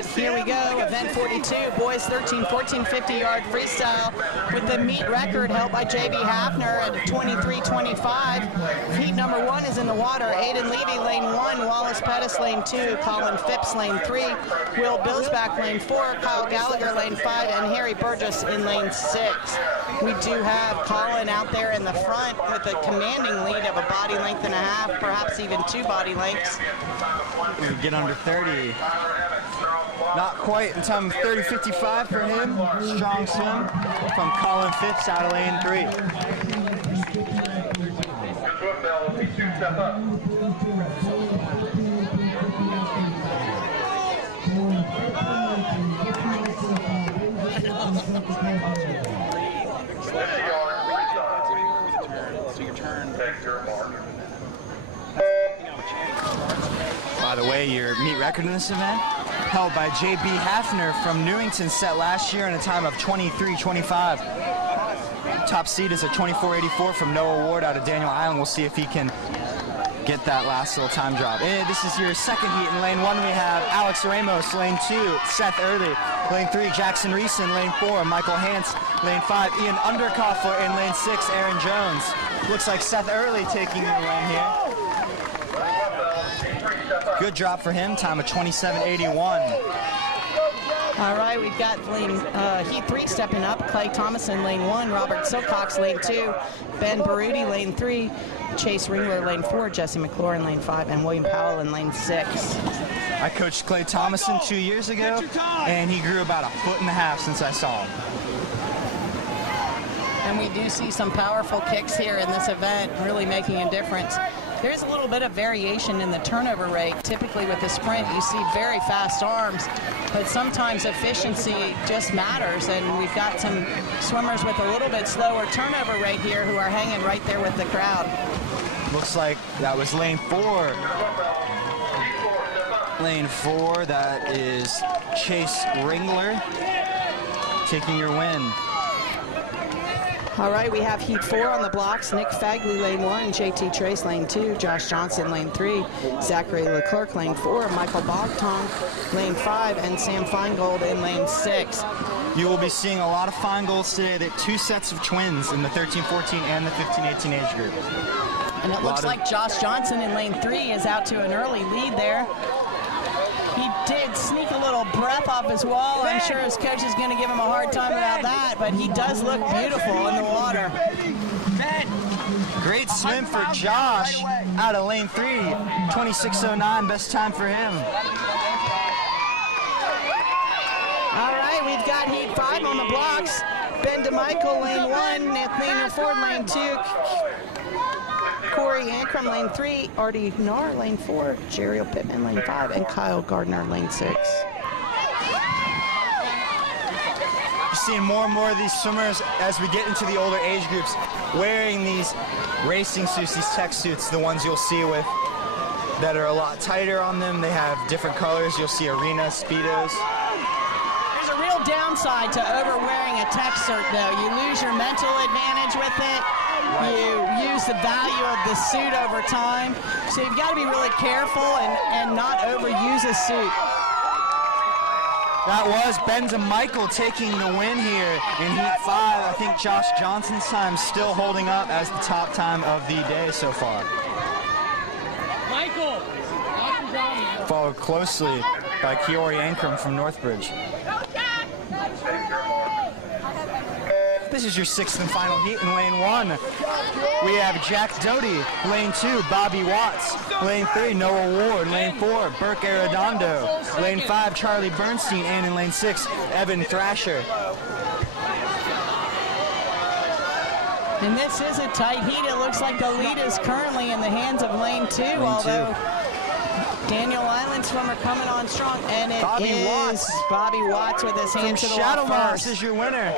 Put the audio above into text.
right, here we go. Event 42, boys 13, 14, 50-yard freestyle with the meet record held by J.B. Hafner at 23:25. Heat number 1 is in the water. Aiden Levy, lane 1. Wallace Pettis, lane 2. Colin Phipps, lane 3. Will Billsback, lane 4. Kyle Gallagher, lane 5. And Harry Burgess in lane 6. We do have Colin out there in the front with a commanding lead of a body length and a half, perhaps even 2 body lengths. We get under 30. Not quite in time of 30:55 for him. Strong swim from Colin Phipps out of lane 3. By the way, your meet record in this event, held by J.B. Hafner from Newington, set last year in a time of 23:25. Top seed is a 24:84 from Noah Ward out of Daniel Island. We'll see if he can get that last little time drop. And this is your second heat. In lane 1, we have Alex Ramos, lane 2, Seth Early, lane 3, Jackson Reeson, lane 4, Michael Hance, lane 5, Ian Underkoffler, in lane 6, Aaron Jones. Looks like Seth Early taking the win here. Good drop for him, time of 27:81. All right, we've got Heat 3 stepping up. Clay Thomason, lane 1. Robert Silcox, lane 2. Ben Baruti, lane 3. Chase Ringler, lane 4. Jesse McLaurin, lane 5. And William Powell in lane 6. I coached Clay Thomason 2 years ago, and he grew about 1.5 feet since I saw him. And we do see some powerful kicks here in this event, really making a difference. There's a little bit of variation in the turnover rate. Typically with the sprint, you see very fast arms, but sometimes efficiency just matters, and we've got some swimmers with a little bit slower turnover rate here who are hanging right there with the crowd. Looks like that was lane 4. Lane 4, that is Chase Ringler taking your win. All right, we have Heat 4 on the blocks. Nick Fagley, lane 1. JT Trace, lane 2. Josh Johnson, lane 3. Zachary Leclerc, lane 4. Michael Bogtong, lane 5. And Sam Feingold in lane 6. You will be seeing a lot of Feingolds today. They have 2 sets of twins in the 13-14 and the 15-18 age group. And it looks like Josh Johnson in lane 3 is out to an early lead there. He did sneak a little breath off his wall. I'm sure his coach is going to give him a hard time about that, but he does look beautiful in the water. Great swim for Josh out of lane 3. 26:09, best time for him. All right, we've got Heat 5 on the blocks. Ben DeMichael, lane 1. Nathaniel Ford, lane 2. Corey Ankrum, lane 3, Artie Nar, lane 4, Jeriel Pittman, lane 5, and Kyle Gardner, lane 6. You're seeing more and more of these swimmers as we get into the older age groups wearing these racing suits, these tech suits, the ones you'll see with that are a lot tighter on them. They have different colors. You'll see Arena, Speedos. There's a real downside to over-wearing a tech suit, though. You lose your mental advantage with it. You use the value of the suit over time. So you've got to be really careful and not overuse a suit. That was Ben DeMichael taking the win here in Heat 5. I think Josh Johnson's time still holding up as the top time of the day so far. Michael! Followed closely by Kiori Ankrum from Northbridge. This is your 6th and final heat in lane 1. We have Jack Doty, lane 2, Bobby Watts, lane 3, Noah Ward, lane 4, Burke Arredondo, lane 5, Charlie Bernstein, and in lane 6, Evan Thrasher. And this is a tight heat. It looks like the lead is currently in the hands of lane 2, although Daniel Island swimmer coming on strong, and it is Bobby Watts with his hand to the wall Shadow Mars first. is your winner.